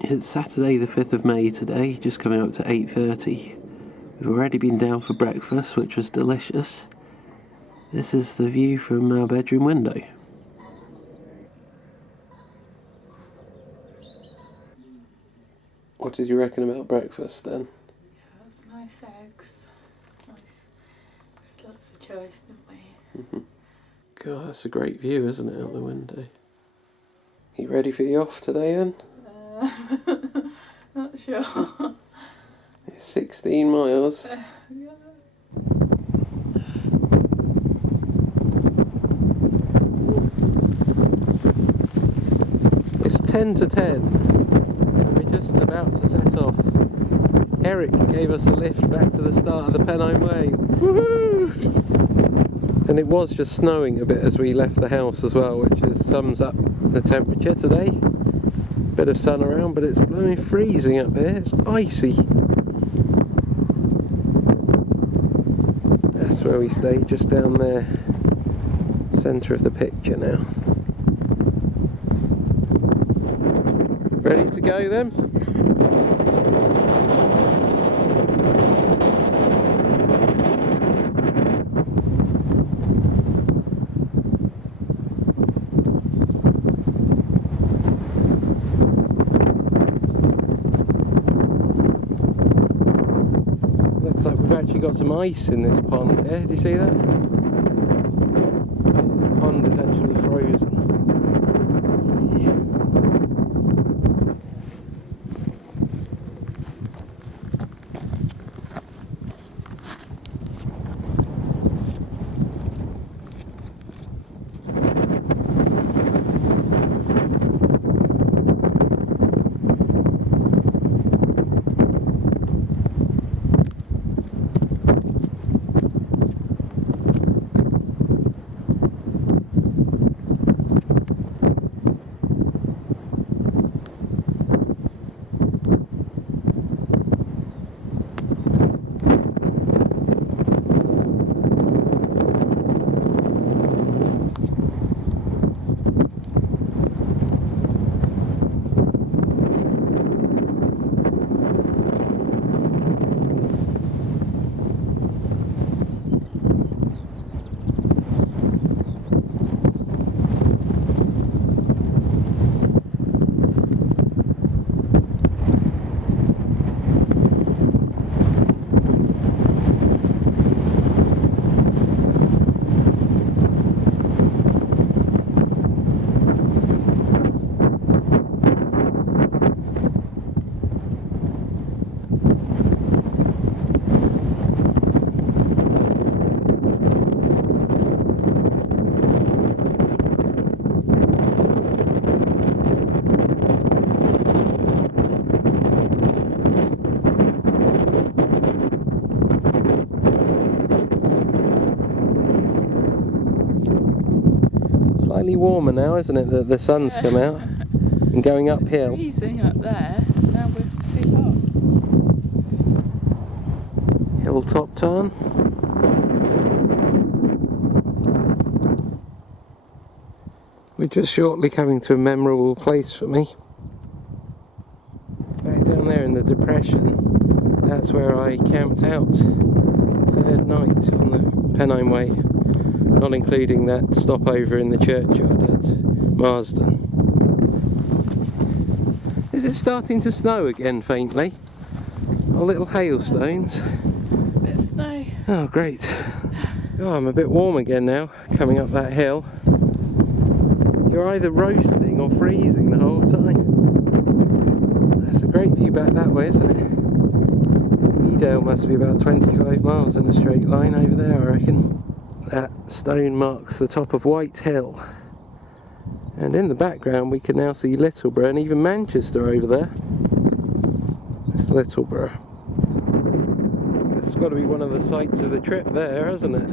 It's Saturday the 5th of May today, just coming up to 8:30. We've already been down for breakfast, which was delicious. This is the view from our bedroom window. What did you reckon about breakfast then? Yeah, it was nice eggs. Nice. Lots of choice, didn't we? God, that's a great view, isn't it, out the window? You ready for the off today then? Not sure. It's 16 miles. Yeah. It's 10 to 10, and we're just about to set off. Eric gave us a lift back to the start of the Pennine Way. Woohoo! And it was just snowing a bit as we left the house as well, which sums up the temperature today. Bit of sun around, but it's blowing freezing up here. It's icy. That's where we stay, just down there, centre of the picture now. Ready to go then? Looks like we've actually got some ice in this pond here. Do you see that? The pond is actually frozen. Lovely. Slightly warmer now, isn't it? The sun's come out and going uphill. It's freezing up there. Now we're too hot. Hilltop turn. We're just shortly coming to a memorable place for me. Back down there in the depression, that's where I camped out third night on the Pennine Way, not including that stopover in the churchyard at Marsden. Is it starting to snow again faintly? Oh, little hailstones. Bit of snow. Oh, great. Oh, I'm a bit warm again now, coming up that hill. You're either roasting or freezing the whole time. That's a great view back that way, isn't it? Edale must be about 25 miles in a straight line over there, I reckon. That stone marks the top of White Hill. And in the background we can now see Littleborough and even Manchester over there. It's Littleborough. It's got to be one of the sights of the trip there, hasn't it?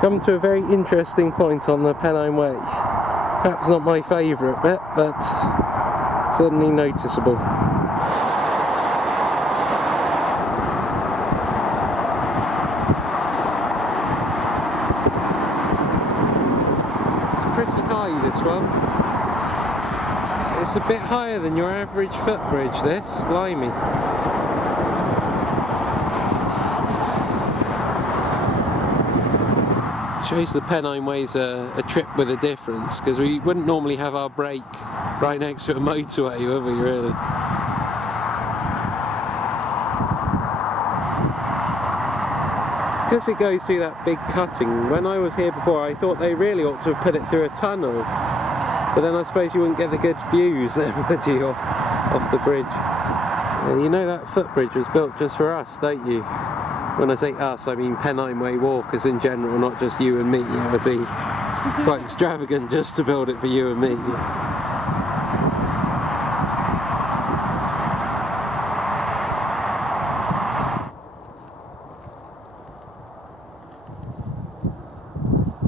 Come to a very interesting point on the Pennine Way. Perhaps not my favourite bit, but certainly noticeable. It's a pretty pretty high, this one. It's a bit higher than your average footbridge, this, blimey. Shows the Pennine Way's a trip with a difference, because we wouldn't normally have our break right next to a motorway, would we, really? Because it goes through that big cutting, when I was here before I thought they really ought to have put it through a tunnel, but then I suppose you wouldn't get the good views then, would you, off the bridge. You know that footbridge was built just for us, don't you? When I say us, I mean Pennine Way walkers in general, not just you and me. It would be quite extravagant just to build it for you and me.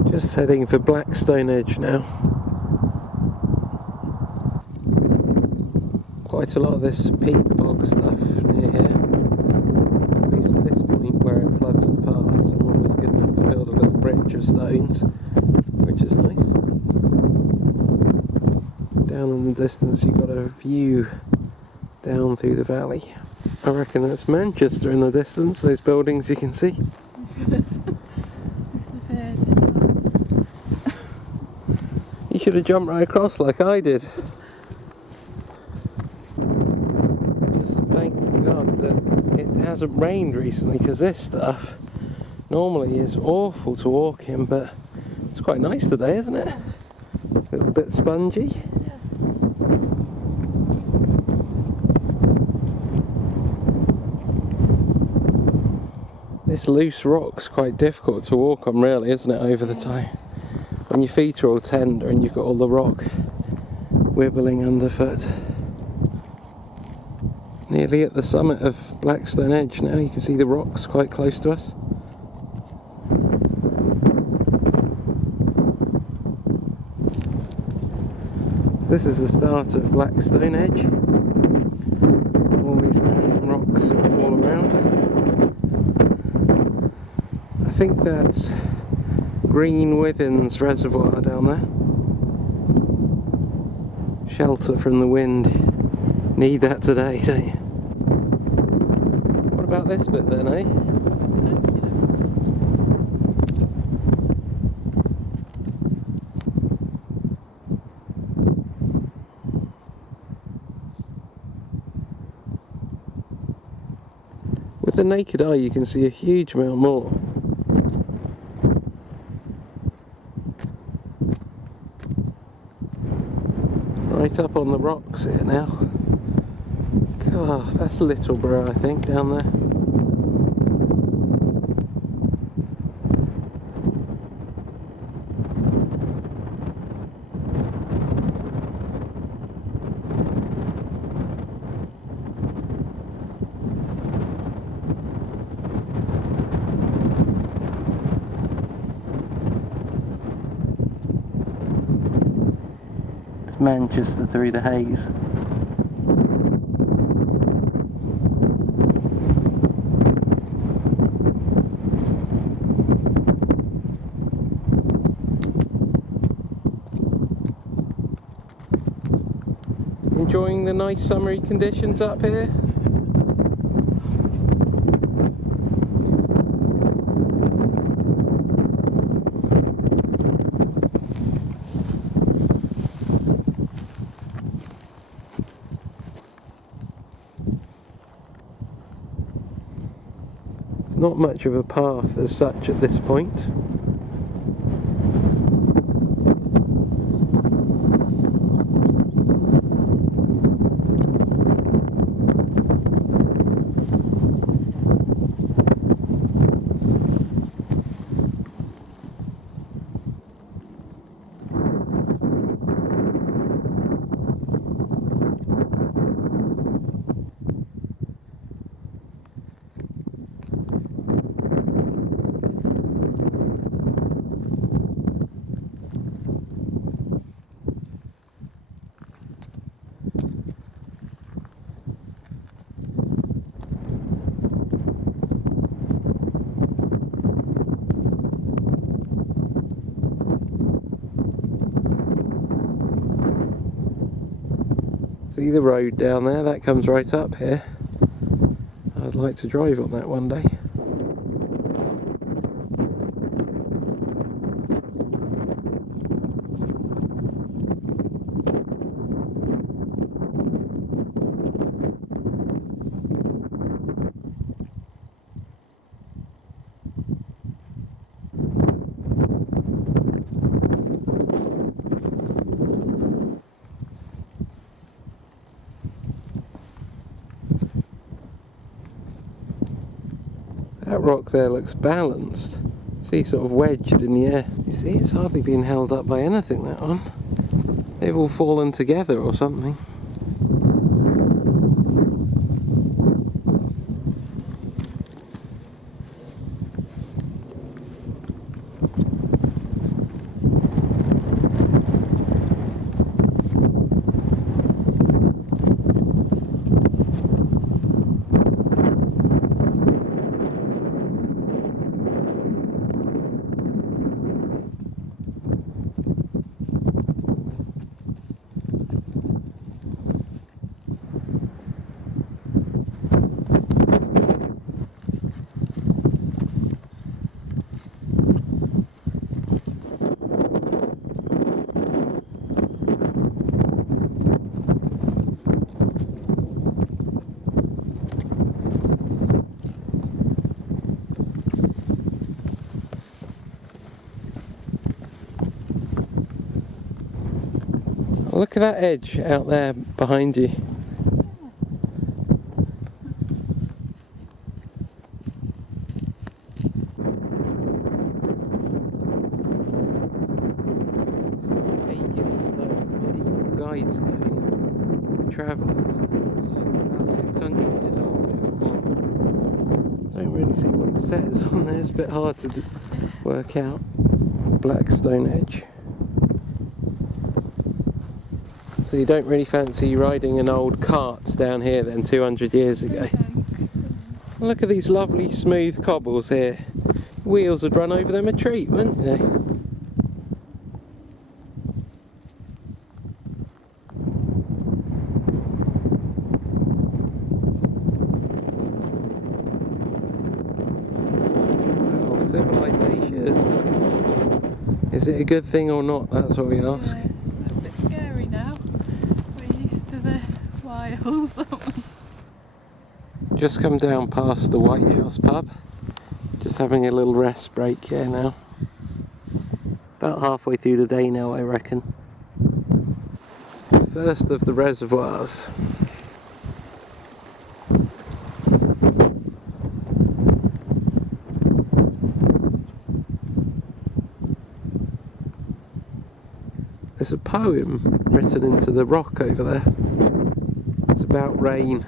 Just heading for Blackstone Edge now. Quite a lot of this peat bog stuff near here. At least at this point where it floods the path, someone was good enough to build a little bridge of stones, which is nice. Down in the distance you've got a view down through the valley. I reckon that's Manchester in the distance, those buildings you can see. You should have jumped right across like I did. Just thank God that it hasn't rained recently, because this stuff normally is awful to walk in, but it's quite nice today, isn't it? A little bit spongy. Yeah. This loose rock's quite difficult to walk on, really, isn't it, over the time? When your feet are all tender and you've got all the rock wibbling underfoot. Nearly at the summit of Blackstone Edge now, you can see the rocks quite close to us. This is the start of Blackstone Edge. All these random rocks all around. I think that's Green Withens Reservoir down there. Shelter from the wind. Need that today, don't you? What about this bit then, eh? With the naked eye you can see a huge amount more. Right up on the rocks here now. God, that's Littleborough, I think, down there. Manchester through the haze. Enjoying the nice summery conditions up here? Not much of a path as such at this point. See the road down there? That comes right up here. I'd like to drive on that one day. That rock there looks balanced. See, sort of wedged in the air. You see, it's hardly been held up by anything, that one. They've all fallen together or something. Look at that edge out there behind you. Medieval guide stone for travellers. It's about 600 years old, if not more. Don't really see what it says on there, it's a bit hard to work out. Blackstone Edge. So you don't really fancy riding an old cart down here then 200 years ago? Look at these lovely smooth cobbles here. Wheels would run over them a treat, wouldn't they? Wow, civilization. Is it a good thing or not? That's what we ask. Yeah, a bit scary now. We're used to the wiles. Just come down past the White House pub. Just having a little rest break here now. About halfway through the day now, I reckon. First of the reservoirs. There's a poem written into the rock over there. It's about rain.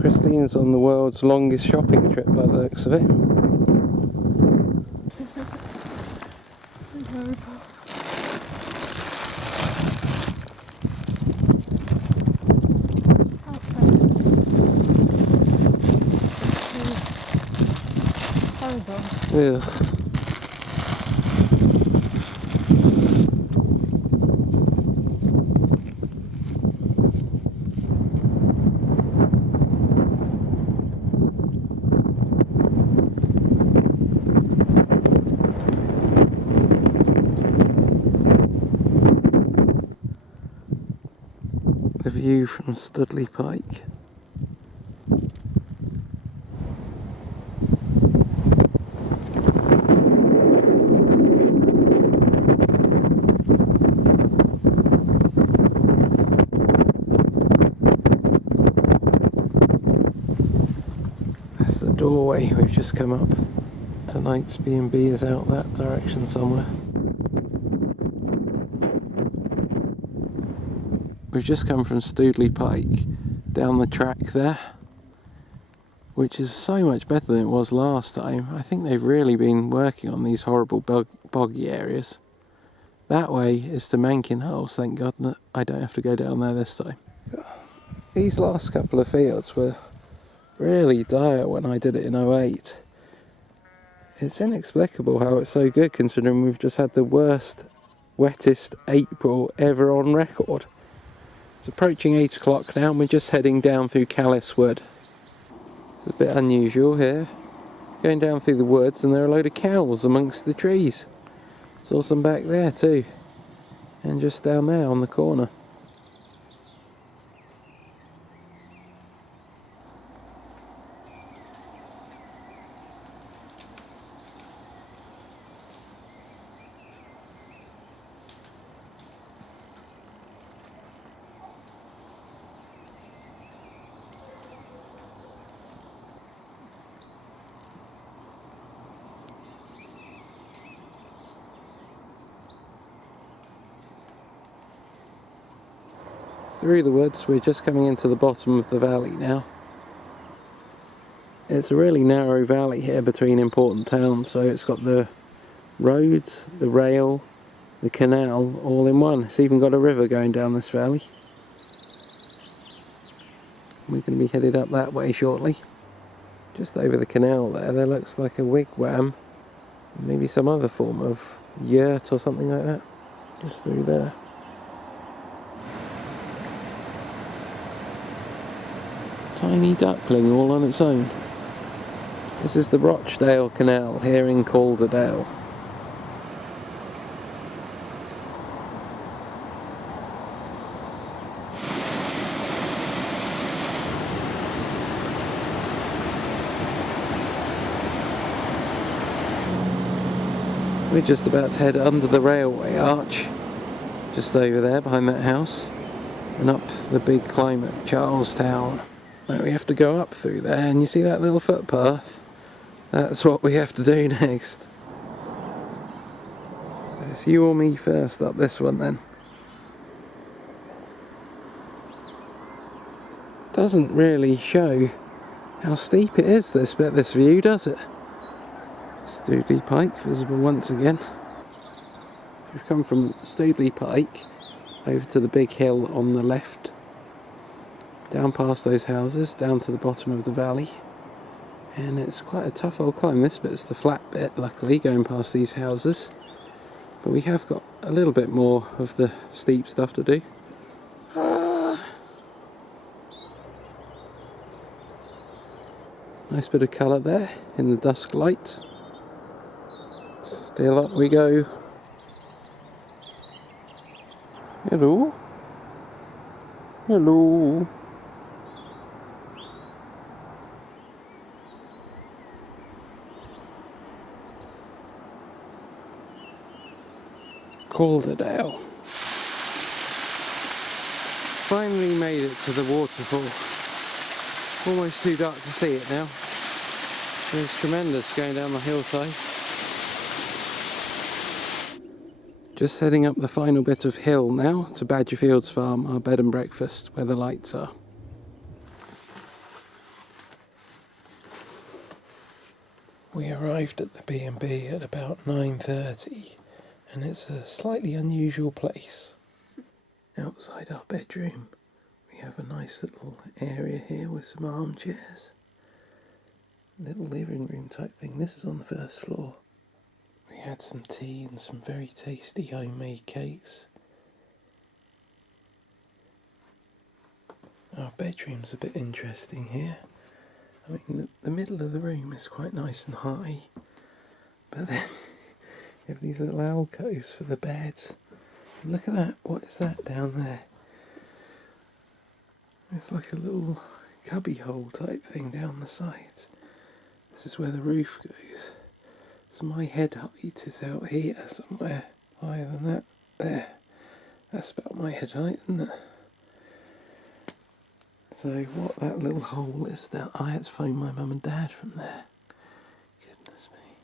Christina's on the world's longest shopping trip by the looks of it. Ugh. The view from Stoodley Pike. That's the doorway we've just come up. Tonight's B&B is out that direction somewhere. We've just come from Stoodley Pike, down the track there. which is so much better than it was last time. I think they've really been working on these horrible boggy areas. That way is to Mankin Holes, thank God that I don't have to go down there this time. These last couple of fields were really dire when I did it in '08. It's inexplicable how it's so good considering we've just had the worst, wettest April ever on record. It's approaching 8 o'clock now and we're just heading down through Callis Wood. It's a bit unusual here. Going down through the woods and there are a load of cows amongst the trees. Saw some back there too. And just down there on the corner. Through the woods, we're just coming into the bottom of the valley now. It's a really narrow valley here between important towns, so it's got the roads, the rail, the canal all in one. It's even got a river going down this valley. We're going to be headed up that way shortly. Just over the canal there looks like a wigwam, maybe some other form of yurt or something like that, just through there. Tiny duckling all on its own. This is the Rochdale Canal here in Calderdale. We're just about to head under the railway arch, just over there behind that house, and up the big climb at Charlestown. Now we have to go up through there, and you see that little footpath? That's what we have to do next. Is this you or me first up this one then? Doesn't really show how steep it is, this view, does it? Stoodley Pike visible once again. We've come from Stoodley Pike over to the big hill on the left, down past those houses, down to the bottom of the valley, and it's quite a tough old climb. This bit's the flat bit, luckily, going past these houses, but we have got a little bit more of the steep stuff to do. Nice bit of colour there in the dusk light. Still up we go. Hello. Hello. Calderdale. Finally made it to the waterfall. Almost too dark to see it now. It's tremendous going down the hillside. Just heading up the final bit of hill now to Badgerfield's farm, our bed and breakfast, where the lights are. We arrived at the B&B at about 9:30, and it's a slightly unusual place. Outside our bedroom, we have a nice little area here with some armchairs. Little living room type thing. This is on the first floor. We had some tea and some very tasty homemade cakes. Our bedroom's a bit interesting here. I mean, the middle of the room is quite nice and high, but then you have these little alcoves for the beds. And look at that, what is that down there? It's like a little cubby hole type thing down the sides. This is where the roof goes. So my head height is out here somewhere, higher than that. There. That's about my head height, isn't it? So what that little hole is down, I had to phone my mum and dad from there. Goodness me.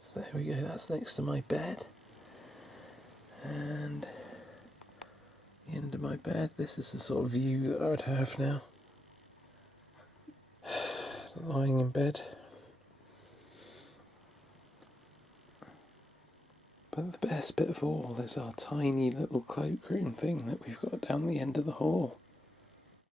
So there we go, that's next to my bed. And the end of my bed, this is the sort of view that I would have now. lying in bed. But the best bit of all is our tiny little cloakroom thing that we've got down the end of the hall.